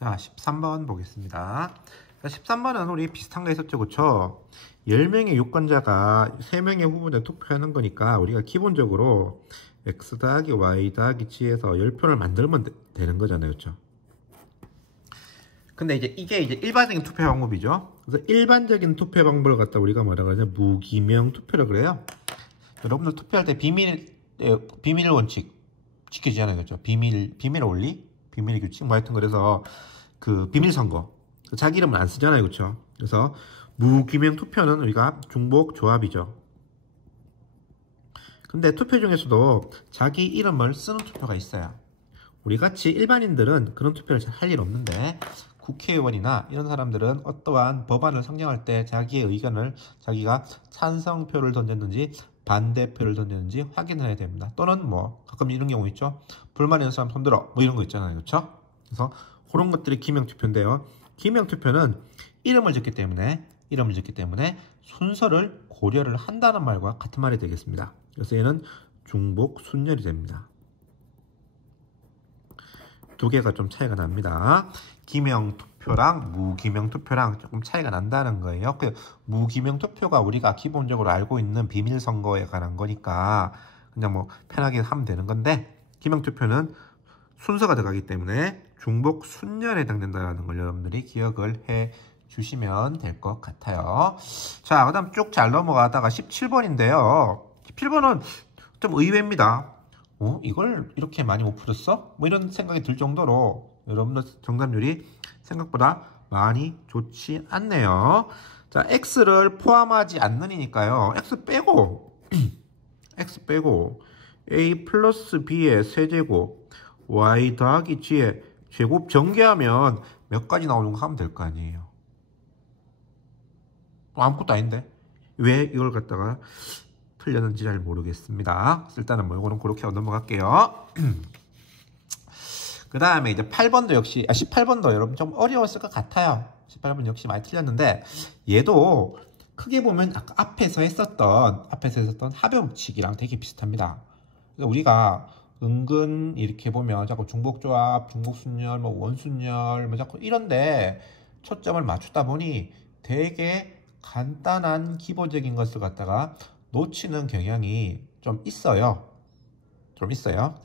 자, 13번 보겠습니다. 자, 13번은 우리 비슷한 거 했었죠, 그쵸? 10명의 유권자가 3명의 후보자 투표하는 거니까 우리가 기본적으로 x 더하기 y 더하기 g에서 10표를 만들면 되는 거잖아요, 그쵸? 근데 이게 일반적인 투표 방법이죠. 그래서 일반적인 투표 방법을 갖다 우리가 뭐라고 하냐, 무기명 투표를 그래요. 여러분들 투표할 때 비밀 원칙 지켜지잖아요, 그렇죠? 비밀 원리, 비밀 규칙, 뭐 하여튼 그래서 그 비밀 선거 자기 이름은 안 쓰잖아요, 그렇죠? 그래서 무기명 투표는 우리가 중복 조합이죠. 근데 투표 중에서도 자기 이름을 쓰는 투표가 있어요. 우리 같이 일반인들은 그런 투표를 잘 할 일 없는데 국회의원이나 이런 사람들은 어떠한 법안을 상정할 때 자기의 의견을 자기가 찬성표를 던졌는지 반대표를 던졌는지 확인을 해야 됩니다. 또는 뭐 가끔 이런 경우 있죠. 불만 있는 사람 손들어 뭐 이런 거 있잖아요, 그렇죠? 그래서 그런 것들이 기명투표인데요. 기명투표는 이름을 적기 때문에 순서를 고려를 한다는 말과 같은 말이 되겠습니다. 그래서 얘는 중복 순열이 됩니다. 두 개가 좀 차이가 납니다. 기명투표랑 무기명투표랑 조금 차이가 난다는 거예요. 그 무기명투표가 우리가 기본적으로 알고 있는 비밀선거에 관한 거니까 그냥 뭐 편하게 하면 되는 건데, 기명투표는 순서가 들어가기 때문에 중복 순열에 해당된다는 걸 여러분들이 기억을 해 주시면 될 것 같아요. 자, 그 다음 쭉 잘 넘어가다가 17번인데요. 17번은 좀 의외입니다. 이걸 이렇게 많이 못 풀었어? 뭐 이런 생각이 들 정도로 여러분들 정답률이 생각보다 많이 좋지 않네요. 자, x를 포함하지 않느니까요. x 빼고 a 플러스 b의 세제곱 y 더하기 g의 제곱 전개하면 몇 가지 나오는 거 하면 될 거 아니에요. 아무것도 아닌데 왜 이걸 갖다가 틀렸는지 잘 모르겠습니다. 일단은 뭐 이거는 그렇게 넘어갈게요. 그 다음에 이제 8번도 역시 18번도 여러분 좀 어려웠을 것 같아요. 18번 역시 많이 틀렸는데 얘도 크게 보면 아까 앞에서 했었던 합의법칙이랑 되게 비슷합니다. 그래서 우리가 은근 이렇게 보면 자꾸 중복조합, 중복순열, 뭐 원순열 뭐 자꾸 이런데 초점을 맞추다 보니 되게 간단한 기본적인 것을 갖다가 놓치는 경향이 좀 있어요.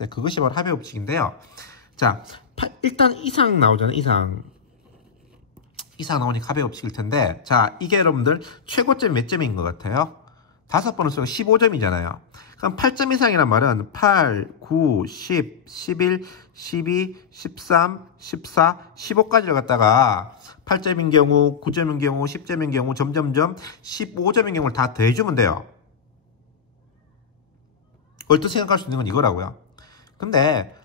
그것이 바로 합의법칙인데요. 자, 일단 이상 나오잖아요. 이상 나오니까 합의법칙일 텐데, 자, 이게 여러분들 최고점 몇 점인 것 같아요? 5번을 쓰고 15점이잖아요. 그럼 8점 이상이란 말은 8, 9, 10, 11, 12, 13, 14, 15까지를 갖다가 8점인 경우, 9점인 경우, 10점인 경우, 점점점 15점인 경우를 다 더해주면 돼요. 얼뜻 생각할 수 있는 건 이거라고요. 근데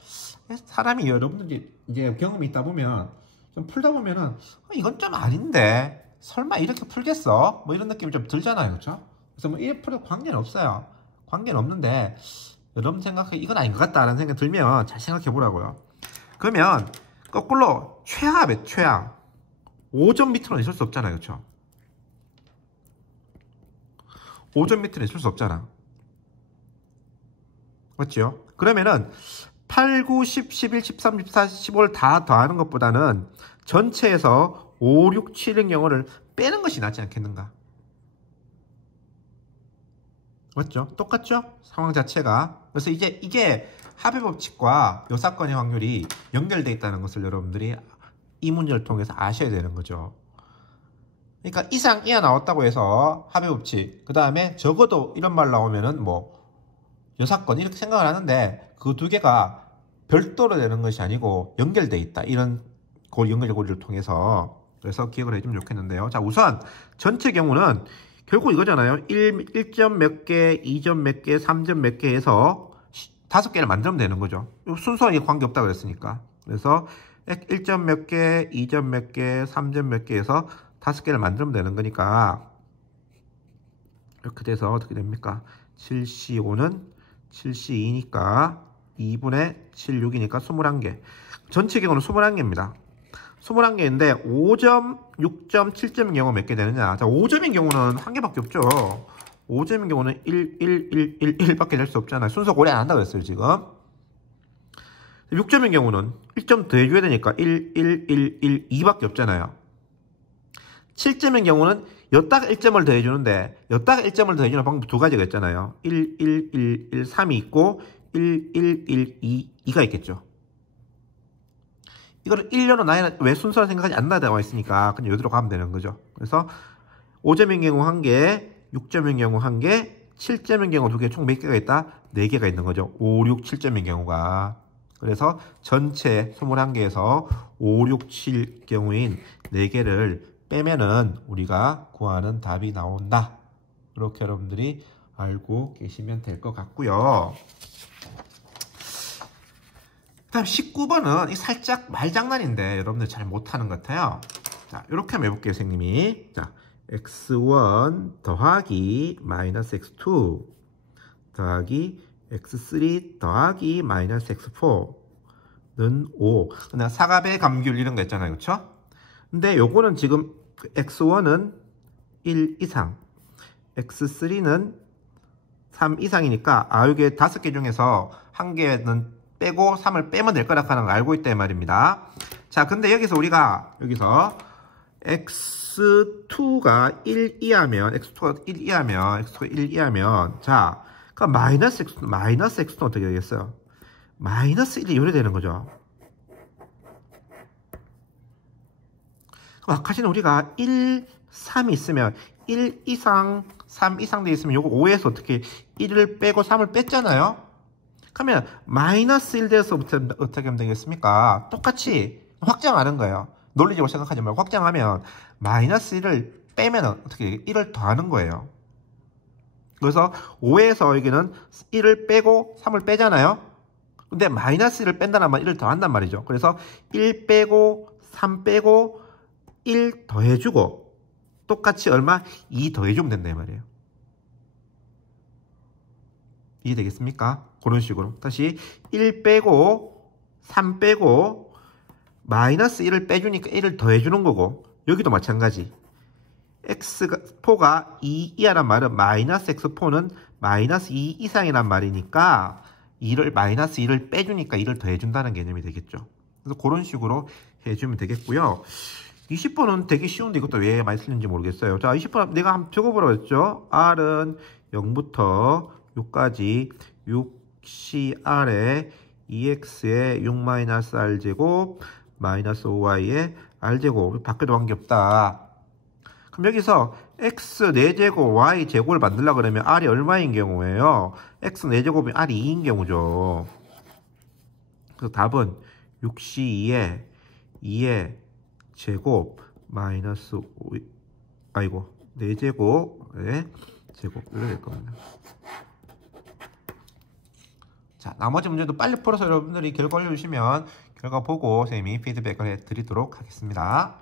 사람이 여러분들이 이제 경험이 있다 보면 좀 풀다 보면은 이건 좀 아닌데 설마 이렇게 풀겠어? 뭐 이런 느낌이 좀 들잖아요, 그렇죠? 그래서 뭐 이렇게 풀어도 관계는 없어요. 관계는 없는데 여러분 생각해 이건 아닌 것 같다라는 생각이 들면 잘 생각해 보라고요. 그러면 거꾸로 최하에 최하 5점 밑으로는 있을 수 없잖아요, 그렇죠? 5점 밑으로는 있을 수 없잖아. 맞죠? 그러면은 8, 9, 10, 11, 13, 14, 15를 다 더하는 것보다는 전체에서 5, 6, 7의 경우를 빼는 것이 낫지 않겠는가? 맞죠? 똑같죠? 상황 자체가. 그래서 이게 합의법칙과 요 사건의 확률이 연결되어 있다는 것을 여러분들이 이 문제를 통해서 아셔야 되는 거죠. 그러니까 이상 이하 나왔다고 해서 합의법칙, 그 다음에 적어도 이런 말 나오면은 뭐 요 사건 이렇게 생각을 하는데 그 두 개가 별도로 되는 것이 아니고 연결되어 있다. 이런 연결고리를 통해서. 그래서 기억을 해주면 좋겠는데요. 자, 우선 전체 경우는 결국 이거잖아요. 1점 몇 개, 2점 몇 개, 3점 몇 개 해서 5개를 만들면 되는 거죠. 순서에 관계없다고 그랬으니까. 그래서 1점 몇 개, 2점 몇 개, 3점 몇 개 해서 5개를 만들면 되는 거니까 이렇게 돼서 어떻게 됩니까? 7C5는 7C2니까 2분의 7, 6이니까 21개. 전체 경우는 21개입니다. 21개인데 5점, 6점, 7점인 경우 몇 개 되느냐. 자, 5점인 경우는 한 개밖에 없죠. 5점인 경우는 1밖에 될 수 없잖아요. 순서 고려 안 한다고 했어요, 지금. 6점인 경우는 1점 더해줘야 되니까 1, 1, 1, 1, 2밖에 없잖아요. 7점인 경우는 여기다가 1점을 더해주는데 여기다가 1점을 더해주는 방법 두 가지가 있잖아요. 1, 1, 1, 1, 3이 있고 1, 1, 1, 2, 2가 있겠죠. 이거는 1년은 나이는 왜 순서를 생각하지 않나 나와 있으니까 그냥 여기로 가면 되는 거죠. 그래서 5점인 경우 1개, 6점인 경우 1개, 7점인 경우 2개, 총 몇 개가 있다? 4개가 있는 거죠. 5, 6, 7점인 경우가. 그래서 전체 21개에서 5, 6, 7 경우인 4개를 빼면은 우리가 구하는 답이 나온다. 이렇게 여러분들이 알고 계시면 될 것 같고요. 다음 19번은 살짝 말장난인데 여러분들 잘 못하는 것 같아요. 자, 이렇게 한번 해볼게요, 선생님이. 자, x1 더하기 마이너스 x2 더하기 x3 더하기 마이너스 x4는 5. 그냥 사각의 감귤 이런 거 있잖아요, 그쵸? 근데 요거는 지금 x1은 1 이상, x3는 3 이상이니까 이게 5개 중에서 1개는 빼고 3을 빼면 될 거라고 하는 걸 알고 있다 이 말입니다. 자, 근데 여기서 우리가 x2가 1 이하면 x2가 1 이하면 자, 그럼 마이너스 x는 어떻게 되겠어요? 마이너스 1이 요래 되는 거죠. 그럼 아까 전에 우리가 1, 3이 있으면 1 이상, 3 이상 돼 있으면 요거 5에서 어떻게 1을 빼고 3을 뺐잖아요. 그러면 마이너스 1 돼서부터 어떻게 하면 되겠습니까? 똑같이 확장하는 거예요. 논리적으로 생각하지 말고 확장하면 마이너스 1을 빼면 어떻게 1을 더하는 거예요. 그래서 5에서 여기는 1을 빼고 3을 빼잖아요. 근데 마이너스 1을 뺀다는 말 1을 더한단 말이죠. 그래서 1 빼고 3 빼고 1 더해주고 똑같이 얼마? 2 더해주면 된다 이 말이에요. 이해되겠습니까? 그런 식으로 다시 1 빼고 3 빼고 마이너스 1을 빼주니까 1을 더해주는 거고 여기도 마찬가지. x4가 2 이하란 말은 마이너스 x4는 마이너스 2 이상이란 말이니까 마이너스 2를 빼주니까 1을 더해준다는 개념이 되겠죠. 그래서 그런 식으로 해주면 되겠고요. 20번은 되게 쉬운데 이것도 왜 많이 쓰는지 모르겠어요. 자, 20번 내가 한번 적어보라고 했죠. r은 0부터 6까지 6cr에 2x에 6-r제곱 마이너스 5y에 r제곱 밖에도 관계없다. 그럼 여기서 x 4제곱 y 제곱을 만들려고 그러면 r이 얼마인 경우예요? x 4제곱이 r이 2인 경우죠. 그래서 답은 6c2에 2의 제곱 마이너스 5 4제곱의 제곱 이렇게 될 겁니다. 자, 나머지 문제도 빨리 풀어서 여러분들이 결과 올려주시면 결과 보고 선생님이 피드백을 해드리도록 하겠습니다.